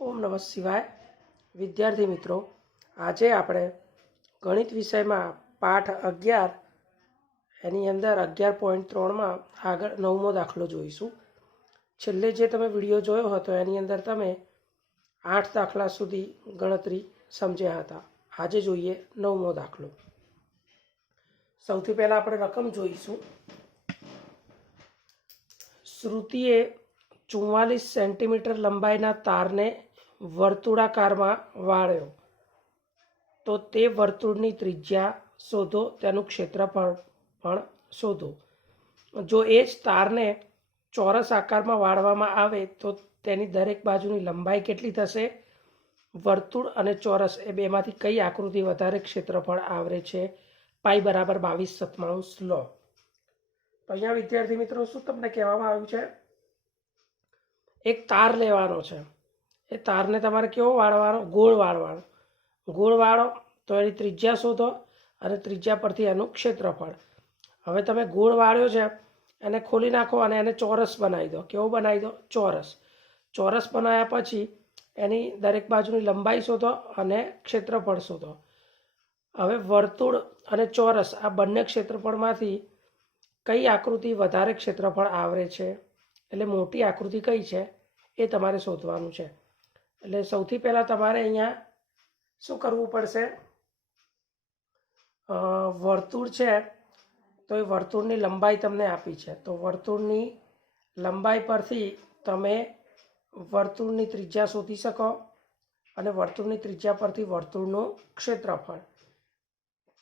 ओम नमः शिवाय। विद्यार्थी मित्रों, આજે આપણે ગણિત વિષયમાં પાઠ 11 એની અંદર 11.3માં આગળ 9મો દાખલો જોઈશું। છેલ્લે જે તમે વિડિયો જોયો હતો એની અંદર તમે 8 દાખલા સુધી ગણતરી સમજ્યા હતા। આજે જોઈએ 9મો દાખલો। સૌથી પહેલા આપણે રકમ જોઈશું। શ્રુતિએ 44 સેન્ટીમીટર લંબાઈના તારને વર્તુળાકારમાં વાળ્યો તો તે વર્તુળની ત્રિજ્યા શોધો, તેનું ક્ષેત્રફળ પણ શોધો। જો એ જ તારને ચોરસ આકારમાં વાળવામાં આવે તો તેની દરેક બાજુની લંબાઈ કેટલી થશે? વર્તુળ અને ચોરસ એ બેમાંથી કઈ આકૃતિ વધારે ક્ષેત્રફળ આવરે છે? પાઈ બરાબર 22/97 લો। તો અહીંયા વિદ્યાર્થી મિત્રો શું તમને કહેવામાં આવ્યું છે? એક તાર લેવાનો છે। એ તારને તમારે કેવો વાળવાનો? ગોળ વાળવાનો। ગોળ વાળો તો એની ત્રિજ્યા શોધો અને ત્રિજ્યા પરથી એનું ક્ષેત્રફળ। હવે તમે ગોળ વાળ્યો છે એને ખોલી નાખો અને એને ચોરસ બનાવી દો। કેવો બનાવી દો? ચોરસ। ચોરસ બનાવ્યા પછી એની દરેક બાજુની લંબાઈ શોધો અને ક્ષેત્રફળ શોધો। હવે વર્તુળ અને ચોરસ આ બંને ક્ષેત્રફળમાંથી કઈ આકૃતિ વધારે ક્ષેત્રફળ આવરે છે? એટલે મોટી આકૃતિ કઈ છે એ તમારે શોધવાનું છે। એટલે સૌથી પહેલાં તમારે અહીંયા શું કરવું પડશે? વર્તુળ છે તો એ વર્તુળની લંબાઈ તમને આપી છે, તો વર્તુળની લંબાઈ પરથી તમે વર્તુળની ત્રિજ્યા શોધી શકો અને વર્તુળની ત્રિજ્યા પરથી વર્તુળનું ક્ષેત્રફળ।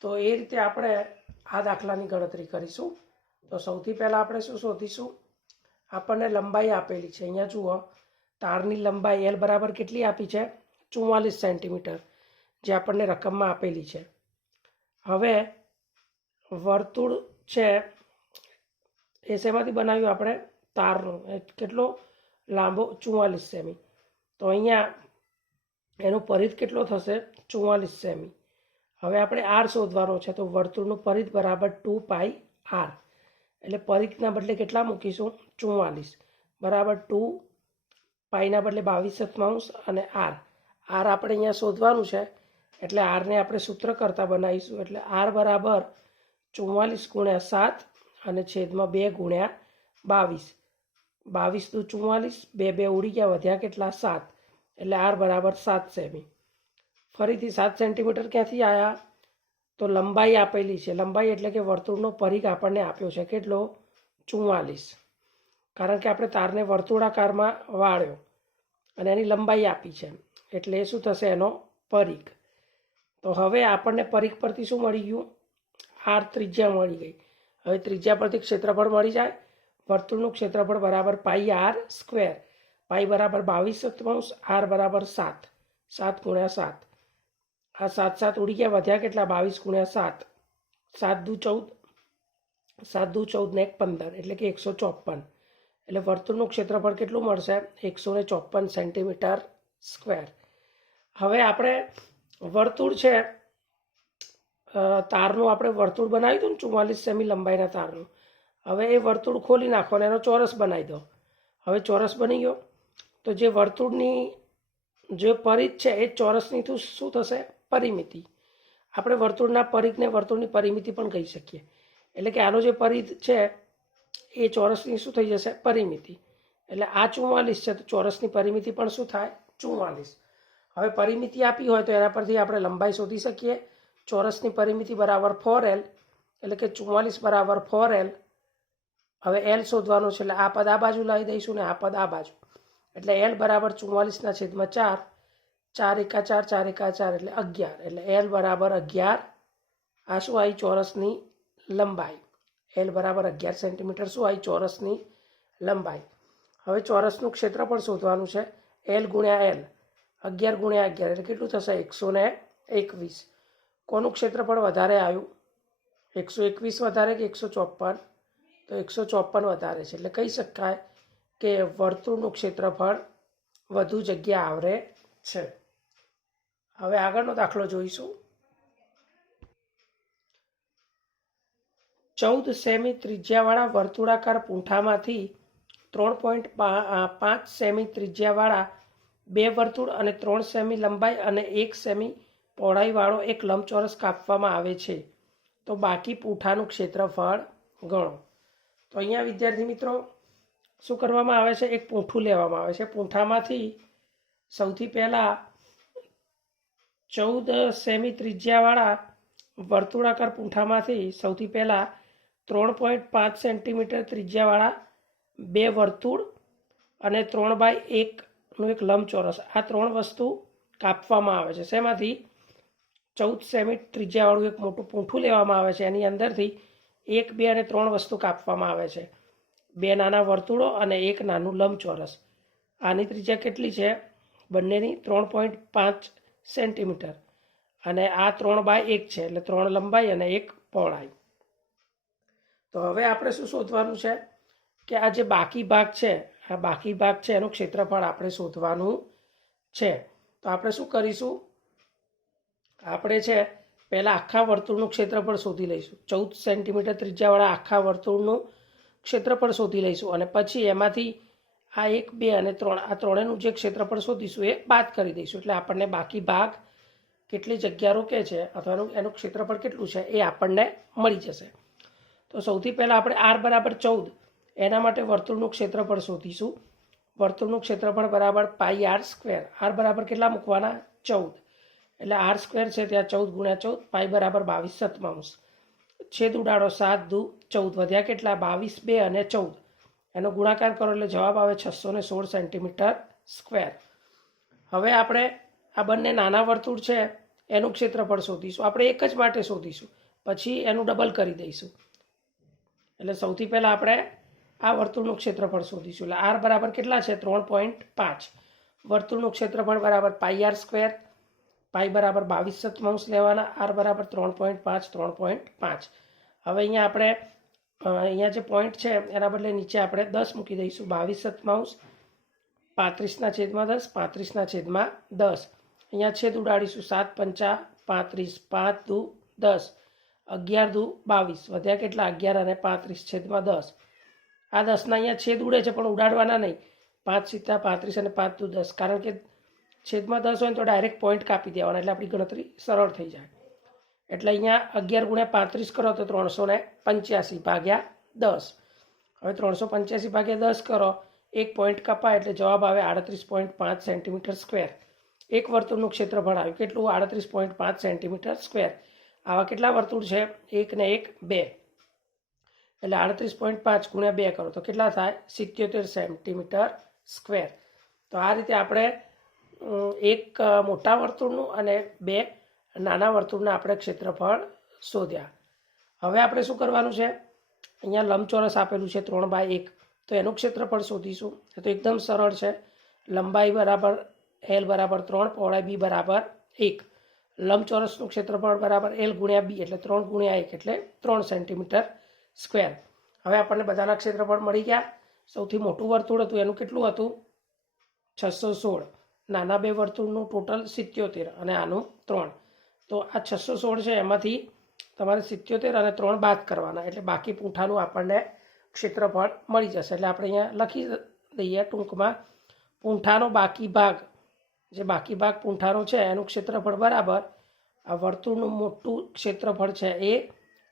તો એ રીતે આપણે આ દાખલાની ગણતરી કરીશું। તો સૌથી પહેલાં આપણે શું શોધીશું? આપણને લંબાઈ આપેલી છે। અહીંયા જુઓ, તારની લંબાઈ એલ બરાબર કેટલી આપી છે? 44 સેન્ટીમીટર, જે આપણને રકમમાં આપેલી છે। હવે વર્તુળ છે એ શેમાંથી બનાવ્યું આપણે? તારનું। કેટલો લાંબો? 44 સેમી। તો અહીંયા એનું પરિઘ કેટલો થશે? 44 સેમી। હવે આપણે આર શોધવાનો છે, તો વર્તુળનું પરિઘ બરાબર 2 πr। એટલે પરિઘના બદલે કેટલા મૂકીશું? 44 બરાબર 2 પાઈના બદલે 22/7 અને આર આપણે અહીંયા શોધવાનું છે, એટલે આરને આપણે સૂત્ર કરતાં બનાવીશું। એટલે આર બરાબર 44 × 7 અને છેદમાં 2 × 22। 22 × 44, 2 ઉડી ગયા, વધ્યા કેટલા? 7। એટલે આર બરાબર 7 સેમી। ફરીથી 7 સેન્ટીમીટર ક્યાંથી આવ્યા? તો લંબાઈ આપેલી છે। લંબાઈ એટલે કે વર્તુળનો પરિઘ આપણને આપ્યો છે, કેટલો? 44। કારણ કે આપણે તારને વર્તુળાકારમાં વાળ્યો અને એની લંબાઈ આપી છે, એટલે એ શું થશે? એનો પરિઘ। તો હવે આપણને પરિઘ પરથી શું મળી ગયું? આર ત્રિજ્યા મળી ગઈ। હવે ત્રિજ્યા પરથી ક્ષેત્રફળ મળી જાય। વર્તુળનું ક્ષેત્રફળ બરાબર πr²। પાઈ બરાબર 22/7, આર બરાબર 7। 7 × 7, આ 7 ઉડી ગયા, વધ્યા કેટલા? 22 × 7, 7 દુ 14, 7 દુ 14 ને 1 15, એટલે કે 154। એટલે વર્તુળનું ક્ષેત્રફળ કેટલું મળશે? 154 સેન્ટીમીટર²। હવે આપણે વર્તુળ છે, તારનું આપણે વર્તુળ બનાવ્યું હતું ને 44 સેમી લંબાઈના તારનું। હવે એ વર્તુળ ખોલી નાખો અને એનો ચોરસ બનાવી દો। હવે ચોરસ બની ગયો, તો જે વર્તુળની જે પરિઘ છે એ ચોરસની શું થશે? પરિમિતિ। આપણે વર્તુળના પરિઘને વર્તુળની પરિમિતિ પણ કહી શકીએ। એટલે કે આનો જે પરિઘ છે એ ચોરસની શું થઈ જશે? પરિમિતિ। એટલે આ 44 છે, તો ચોરસની પરિમિતિ પણ શું થાય? 44। હવે પરિમિતિ આપી હોય તો એના પરથી આપણે લંબાઈ શોધી શકીએ। ચોરસની પરિમિતિ બરાબર 4l, એટલે કે 44 બરાબર 4l। હવે એલ શોધવાનું છે, એટલે આ પદ આ બાજુ લાવી દઈશું ને આ પદ આ બાજુ। એટલે એલ બરાબર 44/4, 4 × 4, 4 × 4 એટલે 11। એટલે એલ બરાબર 11। આ શું આવી? ચોરસની લંબાઈ। એલ બરાબર 11 સેન્ટીમીટર શું આવી? ચોરસની લંબાઈ। હવે ચોરસનું ક્ષેત્રફળ શોધવાનું છે, એલ × એલ, 11 × 11 એટલે કેટલું થશે? 121। કોનું ક્ષેત્રફળ વધારે આવ્યું? 121 વધારે કે 154? તો 154 વધારે છે। એટલે કહી શકાય કે વર્તુળનું ક્ષેત્રફળ વધુ જગ્યા આવરે છે। હવે આગળનો દાખલો જોઈશું। 14 સેમી ત્રિજ્યાવાળા વર્તુળાકાર પૂંઠામાંથી 3.5 સેમી ત્રિજ્યાવાળા 2 વર્તુળ અને 3 સેમી લંબાઈ અને 1 સેમી પહોળાઈવાળો એક લંબચોરસ કાપવામાં આવે છે તો બાકી પૂંઠાનું ક્ષેત્રફળ ગણો. તો અહીંયા વિદ્યાર્થી મિત્રો શું કરવામાં આવે છે, એક પૂંઠું લેવામાં આવે છે. પૂંઠામાંથી સૌથી પહેલાં 14 સેમી ત્રિજ્યાવાળા વર્તુળાકાર પૂંઠામાંથી સૌથી પહેલાં 3.5 સેન્ટીમીટર ત્રિજ્યાવાળા 2 વર્તુળ અને 3/1નું એક લંબચોરસ, આ 3 વસ્તુ કાપવામાં આવે છે. શેમાંથી? 14 સેમી ત્રિજ્યાવાળું એક મોટું પૂંઠું લેવામાં આવે છે, એની અંદરથી 1, 2 અને 3 વસ્તુ કાપવામાં આવે છે, 2 નાના વર્તુળો અને 1 નાનું લંબચોરસ. આની ત્રિજ્યા કેટલી છે? બંનેની 3.5 સેન્ટીમીટર અને આ 3/1 છે, એટલે 3 લંબાઈ અને 1 પહોળાઈ. તો હવે આપણે શું શોધવાનું છે કે આ જે બાકી ભાગ છે, આ બાકી ભાગ છે એનું ક્ષેત્રફળ આપણે શોધવાનું છે. તો આપણે શું કરીશું, આપણે છે પહેલાં આખા વર્તુળનું ક્ષેત્રફળ શોધી લઈશું. 14 સેન્ટીમીટર ત્રિજ્યાવાળા આખા વર્તુળનું ક્ષેત્રફળ શોધી લઈશું અને પછી એમાંથી આ 1, 2 અને 3 આ ત્રણેયનું જે ક્ષેત્રફળ શોધીશું એ બાદ કરી દઈશું, એટલે આપણને બાકી ભાગ કેટલી જગ્યા રોકે છે અથવા એનું ક્ષેત્રફળ કેટલું છે એ આપણને મળી જશે. તો સૌથી પહેલાં આપણે r બરાબર 14 એના માટે વર્તુળનું ક્ષેત્રફળ શોધીશું. વર્તુળનું ક્ષેત્રફળ બરાબર πr². r બરાબર કેટલા મૂકવાના? 14. એટલે r² છે ત્યાં 14 × 14, પાઈ બરાબર 22/7. છેદ ઉડાડો, 7 દુ 14, વધ્યા કેટલા? 22, 2 અને 14. એનો ગુણાકાર કરો એટલે જવાબ આવે 616 સેન્ટીમીટર સ્ક્વેર. હવે આપણે આ બંને નાના વર્તુળ છે એનું ક્ષેત્રફળ શોધીશું. આપણે એક જ માટે શોધીશું, પછી એનું ડબલ કરી દઈશું. એટલે સૌથી પહેલાં આપણે આ વર્તુળનું ક્ષેત્રફળ શોધીશું. એટલે r બરાબર કેટલા છે? 3.5. વર્તુળનું ક્ષેત્રફળ બરાબર πr², પાઈ બરાબર 22/7 લેવાના, r બરાબર 3.5, 3.5. હવે અહીંયા આપણે અહીંયા જે પોઈન્ટ છે એના બદલે નીચે આપણે 10 મૂકી દઈશું. 22/7, 35/10, 35/10. અહીંયા છેદ ઉડાડીશું, 7 5 35, 5 દુ 10, 11 દુ 22, વધ્યા કેટલા? 11 અને 35/10. આ 10ના અહીંયા છેદ ઉડે છે પણ ઉડાડવાના નહીં. 5 × 35 અને 5 દુ 10, કારણ કે છેદમાં 10 હોય તો ડાયરેક્ટ પોઈન્ટ કાપી દેવાના, એટલે આપણી ગણતરી સરળ થઈ જાય. એટલે અહીંયા 11 × 35 કરો તો 385/10. હવે 385/10 કરો, એક પોઈન્ટ કપાય એટલે જવાબ આવે 38.5 સેન્ટીમીટર સ્ક્વેર. એક વર્તુળનું ક્ષેત્રફળ આવ્યું કેટલું? 38.5 સેન્ટીમીટર સ્ક્વેર. આવા કેટલા વર્તુળ છે? 1 ને 1 2, એટલે 38.5 × 2 કરો તો કેટલા થાય? 77 સેન્ટીમીટર સ્ક્વેર. તો આ રીતે આપણે એક મોટા વર્તુળનું અને 2 નાના વર્તુળના આપણે ક્ષેત્રફળ શોધ્યા. હવે આપણે શું કરવાનું છે, અહીંયા લંબચોરસ આપેલું છે 3/1, તો એનું ક્ષેત્રફળ શોધીશું. તો એકદમ સરળ છે. લંબાઈ બરાબર l બરાબર 3, પહોળાઈ b બરાબર 1. લંબચોરસનું ક્ષેત્રફળ બરાબર l × b, એટલે 3 × 1 એટલે 3 સેન્ટીમીટર સ્ક્વેર. હવે આપણને બધાના ક્ષેત્રફળ મળી ગયા. સૌથી મોટું વર્તુળ હતું એનું કેટલું હતું? 616. નાના 2 વર્તુળનું ટોટલ 77 અને આનું 3. તો આ 616 છે એમાંથી તમારે 77 અને 3 બાદ કરવાના, એટલે બાકી પૂંઠાનું આપણને ક્ષેત્રફળ મળી જશે. એટલે આપણે અહીંયા લખી દઈએ ટૂંકમાં, પૂંઠાનો બાકી ભાગ, જે બાકી ભાગ પૂંઠાનો છે એનું ક્ષેત્રફળ બરાબર આ વર્તુળનું મોટું ક્ષેત્રફળ છે એ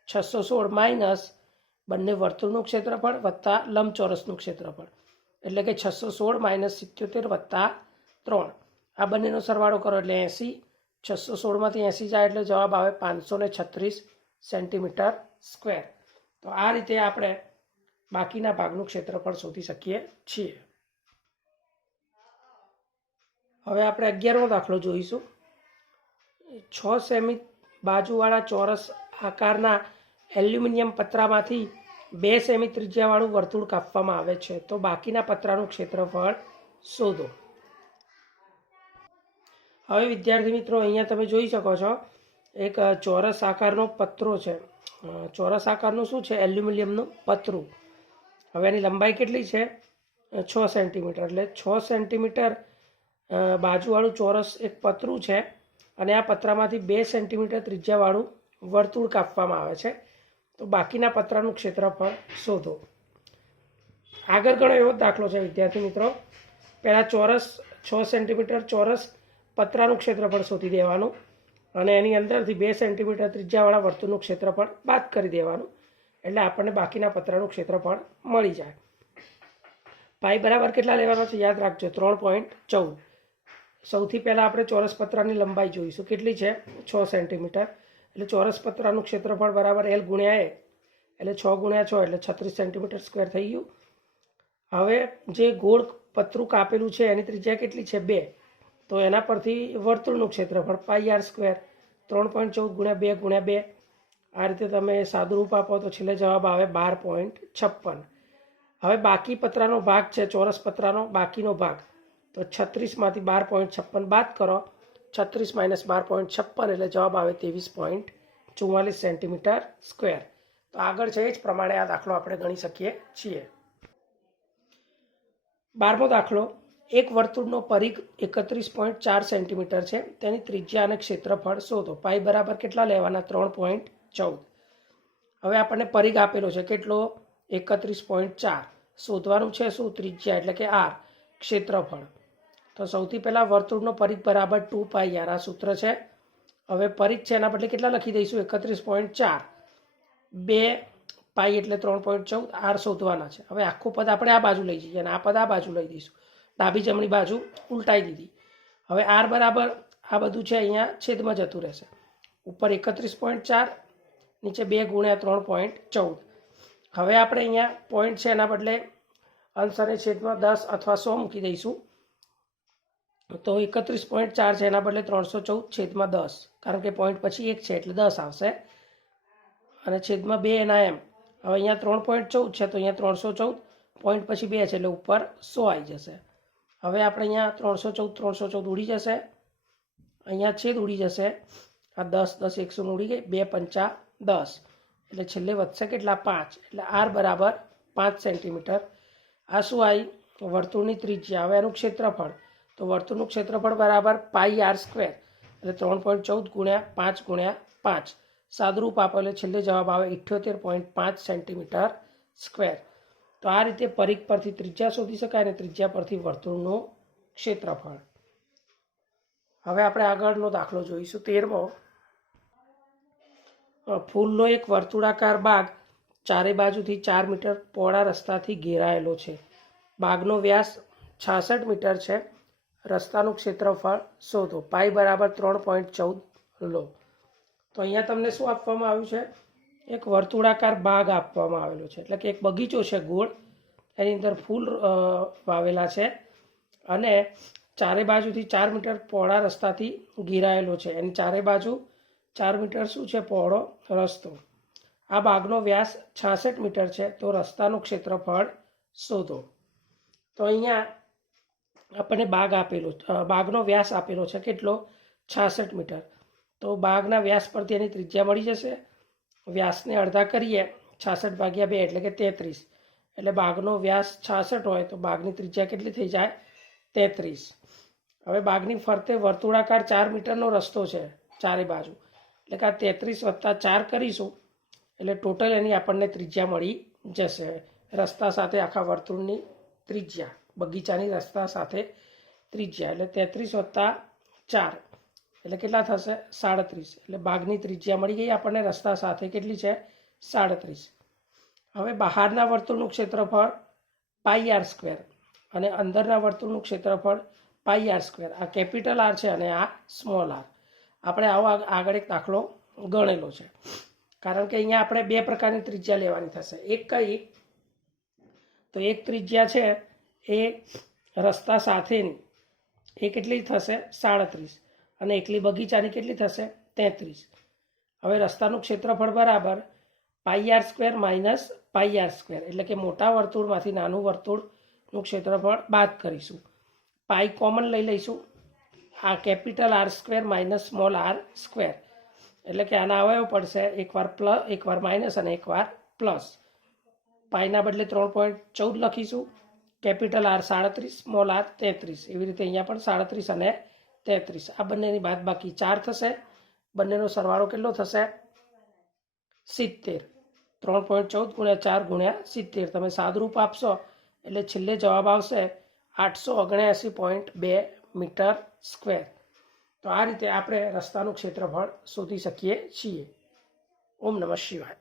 616 માઇનસ બંને વર્તુળનું ક્ષેત્રફળ વત્તા લંબચોરસનું ક્ષેત્રફળ, એટલે કે 616 માઇનસ 77 વત્તા 3. આ બંનેનો સરવાળો કરો એટલે 80. 616માંથી 80 જાય એટલે જવાબ આવે 536 સેન્ટીમીટર સ્ક્વેર. તો આ રીતે આપણે બાકીના ભાગનું ક્ષેત્રફળ શોધી શકીએ છીએ. હવે આપણે 11મો દાખલો જોઈશું. 6 સેમી બાજુવાળા ચોરસ આકારના એલ્યુમિનિયમ પતરામાંથી 2 સેમી ત્રિજ્યાવાળું વર્તુળ કાપવામાં આવે છે, તો બાકીના પતરાનું ક્ષેત્રફળ શોધો. હવે વિદ્યાર્થી મિત્રો અહીંયા તમે જોઈ શકો છો એક ચોરસ આકારનો પતરો છે. ચોરસ આકારનું શું છે? એલ્યુમિનિયમનું પતરું. હવે એની લંબાઈ કેટલી છે? 6 સેન્ટીમીટર. એટલે 6 સેન્ટીમીટર બાજુવાળું ચોરસ એક પતરું છે અને આ પતરામાંથી 2 સેન્ટીમીટર ત્રિજ્યાવાળું વર્તુળ કાપવામાં આવે છે, તો બાકીના પતરાનું ક્ષેત્રફળ શોધો. આગળ ઘણો એવો દાખલો છે વિદ્યાર્થી મિત્રો પહેલાં ચોરસ 6 સેન્ટીમીટર ચોરસ પતરાનું ક્ષેત્રફળ શોધી દેવાનું અને એની અંદરથી 2 સેન્ટીમીટર ત્રિજ્યાવાળા વર્તુળનું ક્ષેત્રફળ બાદ કરી દેવાનું એટલે આપણને બાકીના પતરાનું ક્ષેત્રફળ મળી જાય. પાઈ બરાબર કેટલા લેવાનો છે યાદ રાખજો 3.14. સૌથી પહેલાં આપણે ચોરસ પતરાની લંબાઈ જોઈશું કેટલી છે 6 સેન્ટીમીટર એટલે ચોરસ પતરાનું ક્ષેત્રફળ બરાબર L ગુણ્યા A એટલે 6 ગુણ્યા 6 એટલે 36 સેન્ટીમીટર સ્ક્વેર થઈ ગયું. હવે જે ગોળ પતરું કાપેલું છે એની ત્રિજ્યા કેટલી છે 2 તો એના પરથી વર્તુળનું ક્ષેત્રફળ પાઈ આર સ્ક્વેર 3.14 ગુણ્યા 2 ગુણ્યા 2 આ રીતે તમે સાદુરૂપ આપો તો છેલ્લે જવાબ આવે 12.56. હવે બાકી પતરાનો ભાગ છે ચોરસ પતરાનો બાકીનો ભાગ તો 36માંથી 12.56 બાદ કરો 36 માઇનસ 12.56 એટલે જવાબ આવે 23.44 સેન્ટીમીટર સ્ક્વેર. તો આગળ છે એ જ પ્રમાણે આ દાખલો આપણે ગણી શકીએ છીએ. 12મો દાખલો એક વર્તુળનો પરિઘ 31.4 સેન્ટીમીટર છે તેની ત્રિજ્યા અને ક્ષેત્રફળ શોધો. પાઈ બરાબર કેટલા લેવાના 3.14. હવે આપણને પરિઘ આપેલો છે કેટલો 31.4 શોધવાનું છે શું ત્રિજ્યા એટલે કે આર ક્ષેત્રફળ. તો સૌથી પહેલાં વર્તુળનો પરિઘ બરાબર 2 પાઈ આર આ સૂત્ર છે. હવે પરિઘ છે એના બદલે કેટલા લખી દઈશું 31.4 2 પાઈ એટલે 3.14 આર શોધવાના છે. હવે આખું પદ આપણે આ બાજુ લઈ જઈએ અને આ પદ આ બાજુ લઈ દઈશું ડાબી જમણી બાજુ ઉલટાઈ દીધી. હવે આર બરાબર આ બધું છે અહીંયા છેદમાં જતું રહેશે ઉપર 31.4 નીચે 2 ગુણ્યા 3.14. હવે આપણે અહીંયા પોઈન્ટ છે એના બદલે અંશ અને છેદમાં 10 અથવા 100 મૂકી દઈશું તો 31.4 છે એના બદલે 314 છેદમાં 10 કારણ કે પોઈન્ટ પછી 1 છે એટલે 10 આવશે અને છેદમાં 2 એના એમ. હવે અહીંયા 3.14 છે તો અહીંયા 314 પોઈન્ટ પછી 2 છે એટલે ઉપર 100 આવી જશે. હવે આપણે અહીંયા 314 ઉડી જશે અહીંયા છેદ ઉડી જશે આ 10 10 100 ઉડી ગઈ 2 પંચા 10 એટલે છેલ્લે વધશે કેટલા 5 એટલે આર બરાબર 5 સેન્ટીમીટર. આ શું આવી વર્તુળની ત્રિજ્યા. હવે એનું ક્ષેત્રફળ તો વર્તુળનું ક્ષેત્રફળ બરાબર પાઈ આર સ્ક્વેર એટલે 3.14 ગુણ્યા 5 ગુણ્યા 5 સાદુરૂપ આપો એટલે છેલ્લે જવાબ આવે 78.5 સેન્ટીમીટર સ્ક્વેર. તો આ રીતે પરિઘ પરથી ત્રિજ્યા શોધી શકાય અને ત્રિજ્યા પરથી વર્તુળનું ક્ષેત્રફળ. હવે આપણે આગળનો દાખલો જોઈશું 13મો. ફૂલનો એક વર્તુળાકાર બાગ ચારે બાજુથી 4 મીટર પહોળા રસ્તાથી ઘેરાયેલો છે. બાગનો વ્યાસ 66 મીટર છે. રસ્તાનું ક્ષેત્રફળ શોધો. પાઈ બરાબર 3.14 લો. તો અહીંયા તમને શું આપવામાં આવ્યું છે એક વર્તુળાકાર બાગ આપવામાં આવેલો છે એટલે કે એક બગીચો છે ગોળ એની અંદર ફૂલ વાવેલા છે અને ચારે બાજુથી 4 મીટર પહોળા રસ્તાથી ઘેરાયેલો છે. એની ચારે બાજુ 4 મીટર શું છે પહોળો રસ્તો. આ બાગનો વ્યાસ 66 મીટર છે તો રસ્તાનું ક્ષેત્રફળ શોધો. તો અહીંયા આપણને બાગનો વ્યાસ આપેલો છે કેટલો 66 મીટર. તો બાગના વ્યાસ પરથી એની ત્રિજ્યા મળી જશે. વ્યાસને અડધા કરીએ 66 ભાગ્યા 2 એટલે કે 33 એટલે બાગનો વ્યાસ 66 હોય તો બાગની ત્રિજ્યા કેટલી થઈ જાય 33. હવે બાગની ફરતે વર્તુળાકાર 4 મીટરનો રસ્તો છે ચારે બાજુ એટલે કે આ 33 વત્તા 4 કરીશું એટલે ટોટલ એની આપણને ત્રિજ્યા મળી જશે રસ્તા સાથે આખા વર્તુળની ત્રિજ્યા બગીચાની રસ્તા સાથે ત્રિજ્યા એટલે 33 વત્તા 4 એટલે કેટલા થશે 37 એટલે બાગની ત્રિજ્યા મળી ગઈ આપણને રસ્તા સાથે કેટલી છે 37. હવે બહારના વર્તુળનું ક્ષેત્રફળ પાઈ આર સ્ક્વેર અને અંદરના વર્તુળનું ક્ષેત્રફળ પાઈ આર સ્ક્વેર. આ કેપિટલ આર છે અને આ સ્મોલ આર. આપણે આવો આગળ એક દાખલો ગણેલો છે કારણ કે અહીંયા આપણે બે પ્રકારની ત્રિજ્યા લેવાની થશે. એક કઈ તો એક ત્રિજ્યા છે એ રસ્તા સાથેની એ કેટલી થશે 37 અને એકલી બગીચાની કેટલી થશે 33. હવે રસ્તાનું ક્ષેત્રફળ બરાબર pi r square minus pi r square એટલે કે મોટા વર્તુળમાંથી નાનું વર્તુળનું ક્ષેત્રફળ બાદ કરીશું. પાઈ કોમન લઈ લઈશું. આ capital R square minus small R square એટલે કે આના અવયવ પડશે એકવાર પ્લસ એકવાર માઇનસ અને એકવાર પ્લસ. પાઈના બદલે 3.14 લખીશું. કેપિટલ આર 37 સ્મોલ આર 33 એવી રીતે અહીંયા પણ 37 અને 33 આ બંનેની બાદ બાકી 4 થશે. બંનેનો સરવાળો કેટલો થશે 70. 3.14 ગુણ્યા 4 ગુણ્યા 70 તમે સાદુરૂપ આપશો એટલે છેલ્લે જવાબ આવશે 879.2 મીટર સ્ક્વેર. તો આ રીતે આપણે રસ્તાનું ક્ષેત્રફળ શોધી શકીએ છીએ. ઓમ નમઃ શિવાય.